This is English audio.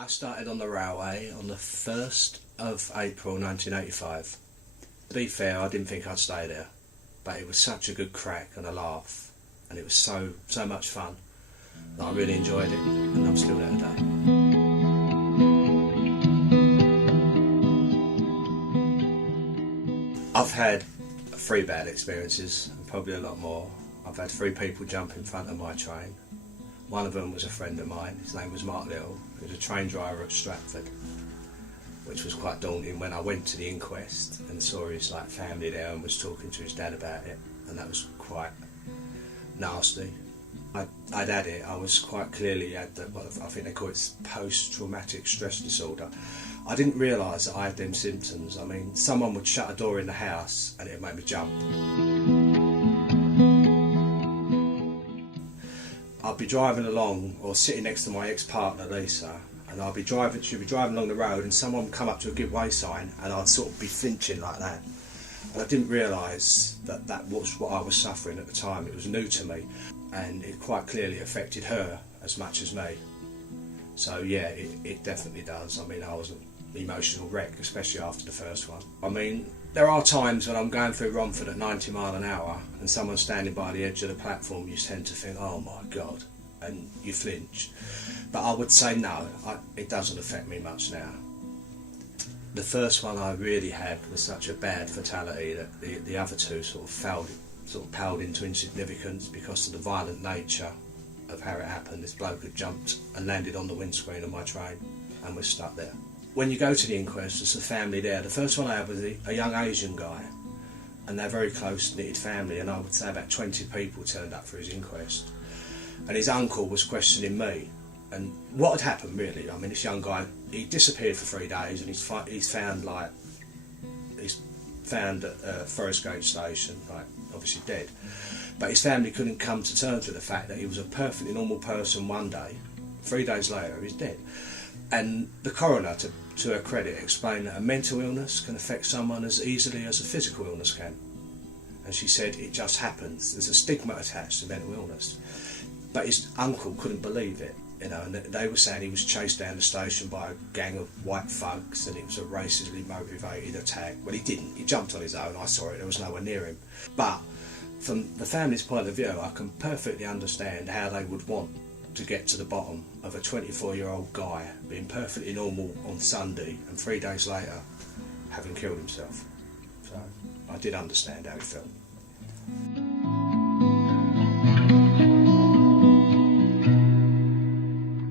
I started on the railway on the 1st of April 1985. To be fair, I didn't think I'd stay there, but it was such a good crack and a laugh, and it was so much fun that I really enjoyed it, and I'm still there today. I've had 3 bad experiences, and probably a lot more. I've had 3 people jump in front of my train. One of them was a friend of mine. His name was Mark Little. He was a train driver at Stratford, which was quite daunting when I went to the inquest and saw his family there and was talking to his dad about it, and that was quite nasty. I'd had it. I was quite clearly had what I think they call it post-traumatic stress disorder. I didn't realise that I had them symptoms. I mean, someone would shut a door in the house and it would make me jump. I'd be driving along or sitting next to my ex-partner Lisa, and she'd be driving along the road and someone would come up to a give way sign and I'd sort of be flinching like that. And I didn't realise that that was what I was suffering at the time. It was new to me, and it quite clearly affected her as much as me. So yeah, it definitely does. I mean, I was an emotional wreck, especially after the first one. I mean, there are times when I'm going through Romford at 90 mile an hour and someone's standing by the edge of the platform, you tend to think, oh my God, and you flinch. But I would say no, it doesn't affect me much now. The first one I really had was such a bad fatality that the other 2 sort of paled into insignificance because of the violent nature of how it happened. This bloke had jumped and landed on the windscreen of my train and was stuck there. When you go to the inquest, there's a family there. The first one I had was a young Asian guy, and they're very close-knitted family, and I would say about 20 people turned up for his inquest. And his uncle was questioning me, and what had happened really. I mean, this young guy, he disappeared for 3 days, and he's found at Forest Gate Station, obviously dead. But his family couldn't come to terms with the fact that he was a perfectly normal person one day. 3 days later, he's dead. And the coroner, to her credit, explained that a mental illness can affect someone as easily as a physical illness can. And she said it just happens. There's a stigma attached to mental illness. But his uncle couldn't believe it, and they were saying he was chased down the station by a gang of white thugs and it was a racistly motivated attack. Well, he didn't. He jumped on his own. I saw it. There was no one near him. But from the family's point of view, I can perfectly understand how they would want to get to the bottom of a 24-year-old guy being perfectly normal on Sunday and 3 days later having killed himself. So I did understand how it felt.